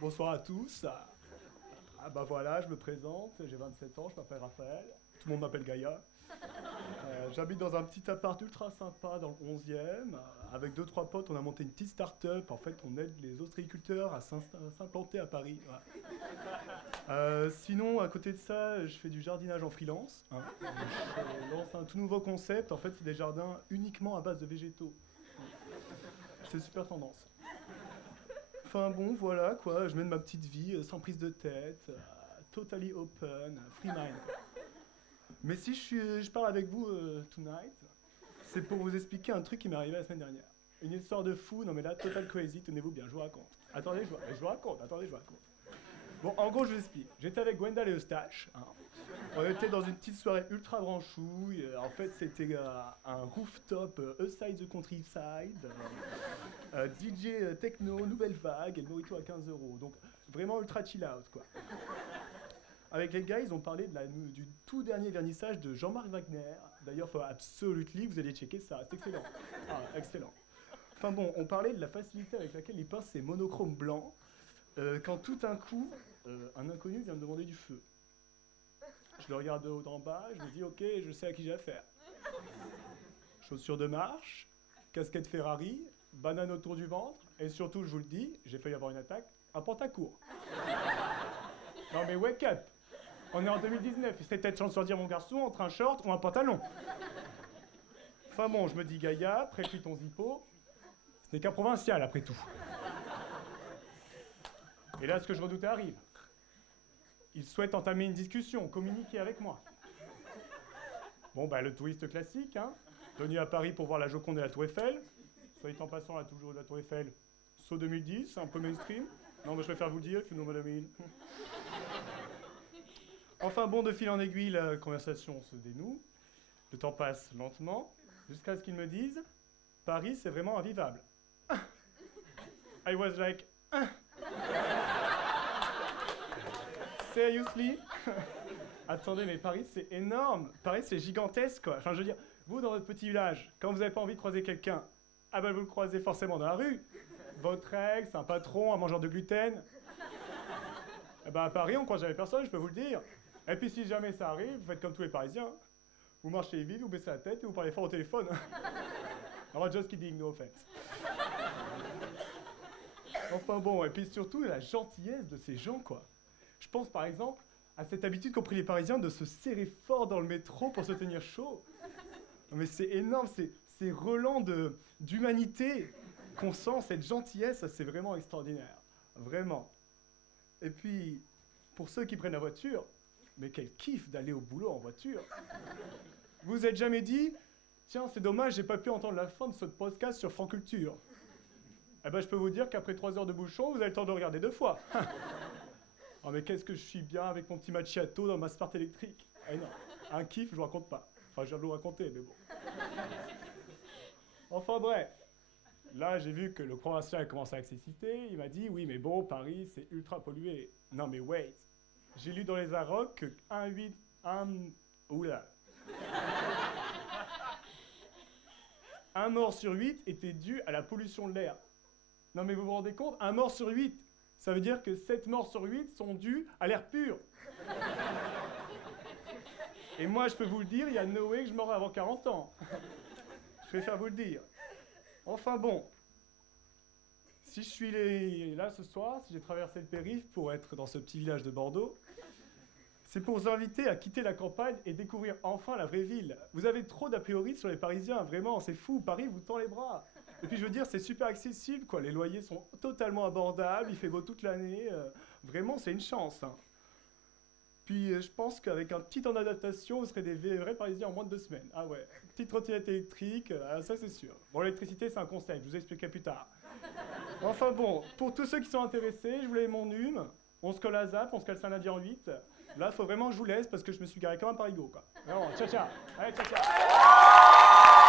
Bonsoir à tous. Ah bah voilà, je me présente, j'ai 27 ans, je m'appelle Raphaël. Tout le monde m'appelle Gaïa. J'habite dans un petit appart ultra sympa dans le 11e. Avec deux trois potes, on a monté une petite start-up. En fait, on aide les ostréiculteurs à s'implanter à Paris. Sinon, à côté de ça, je fais du jardinage en freelance. Je lance un tout nouveau concept. En fait, c'est des jardins uniquement à base de végétaux. C'est super tendance. Enfin bon, voilà quoi, je mène ma petite vie sans prise de tête, totally open, free mind. Mais si je parle avec vous tonight, c'est pour vous expliquer un truc qui m'est arrivé la semaine dernière. Une histoire de fou, non mais là, total crazy, tenez-vous bien, je vous raconte. Attendez, je vous raconte. Bon, en gros, je vous explique. J'étais avec Gwendal et Eustache. On était dans une petite soirée ultra branchouille. En fait, c'était un rooftop Aside the Countryside. DJ techno, nouvelle vague, et le mojito à 15 €. Donc, vraiment ultra chill out, quoi. Avec les gars, ils ont parlé du tout dernier vernissage de Jean-Marc Wagner. D'ailleurs, faut absolument vous allez checker ça. C'est excellent. Excellent. Enfin bon, on parlait de la facilité avec laquelle il peint ses monochromes blancs. Quand tout d'un coup, un inconnu vient me demander du feu. Je le regarde de haut en bas, je me dis ok, je sais à qui j'ai affaire. Chaussures de marche, casquette Ferrari, banane autour du ventre, et surtout, je vous le dis, j'ai failli avoir une attaque, un pantacourt. Non mais wake up. On est en 2019, il serait peut-être chance de choisir mon garçon entre un short ou un pantalon. Enfin bon, je me dis Gaïa, prête-lui ton zippo, ce n'est qu'un provincial après tout. Et là, ce que je redoutais arrive. Il souhaite entamer une discussion, communiquer avec moi. Bon, bah, le touriste classique, hein. Venu à Paris pour voir la Joconde et la Tour Eiffel. Soit en passant, là, toujours de la Tour Eiffel. Saut 2010, un peu mainstream. Non, mais je préfère vous dire que nous, madame Hill. Enfin, bon, de fil en aiguille, la conversation se dénoue. Le temps passe lentement, jusqu'à ce qu'ils me disent Paris, c'est vraiment invivable. I was like, seriously? Attendez, mais Paris, c'est énorme. Paris, c'est gigantesque, quoi. Enfin, je veux dire, vous, dans votre petit village, quand vous n'avez pas envie de croiser quelqu'un, ah ben, vous le croisez forcément dans la rue. Votre ex, un patron, un mangeur de gluten. Eh ben, à Paris, on croise jamais personne, je peux vous le dire. Et puis, si jamais ça arrive, vous faites comme tous les Parisiens. Vous marchez vite, vous baissez la tête et vous parlez fort au téléphone. Alors, just kidding, no offense. Enfin bon, et puis surtout, la gentillesse de ces gens, quoi. Je pense par exemple à cette habitude qu'ont pris les Parisiens de se serrer fort dans le métro pour se tenir chaud. Mais c'est énorme, c'est relent d'humanité qu'on sent, cette gentillesse, c'est vraiment extraordinaire. Vraiment. Et puis, pour ceux qui prennent la voiture, mais quel kiff d'aller au boulot en voiture. Vous vous êtes jamais dit, tiens, c'est dommage, j'ai pas pu entendre la fin de ce podcast sur France Culture. Eh ben, je peux vous dire qu'après 3 heures de bouchon, vous avez le temps de regarder 2 fois. Oh mais qu'est-ce que je suis bien avec mon petit macchiato dans ma Smart électrique. Eh non, un kiff, je vous raconte pas. Enfin, je viens de vous raconter, mais bon. Enfin bref, là j'ai vu que le provincial commençait à s'exciter. Il m'a dit, oui mais bon, Paris c'est ultra pollué. Non mais wait, j'ai lu dans les Arocs que un mort sur 8 était dû à la pollution de l'air. Non mais vous vous rendez compte, un mort sur 8, ça veut dire que 7 morts sur 8 sont dus à l'air pur. Et moi, je peux vous le dire, il y a no way que je mourrai avant 40 ans. Je préfère vous le dire. Enfin bon, si je suis là ce soir, si j'ai traversé le périph' pour être dans ce petit village de Bordeaux, c'est pour vous inviter à quitter la campagne et découvrir enfin la vraie ville. Vous avez trop d'a priori sur les Parisiens, vraiment, c'est fou. Paris vous tend les bras. Et puis je veux dire, c'est super accessible, quoi. Les loyers sont totalement abordables, il fait beau toute l'année. Vraiment, c'est une chance. Hein. Puis je pense qu'avec un petit temps d'adaptation, vous serez des vrais Parisiens en moins de 2 semaines. Ah ouais, petite trottinette électrique, ça c'est sûr. Bon, l'électricité, c'est un conseil, je vous expliquerai plus tard. Enfin bon, pour tous ceux qui sont intéressés, je voulais mon hume. On se colle à zap, on se cale ça lundi en 8. Là, il faut vraiment que je vous laisse parce que je me suis garé comme un parigot, quoi. Vraiment, ciao, ciao. Allez, ciao, ciao.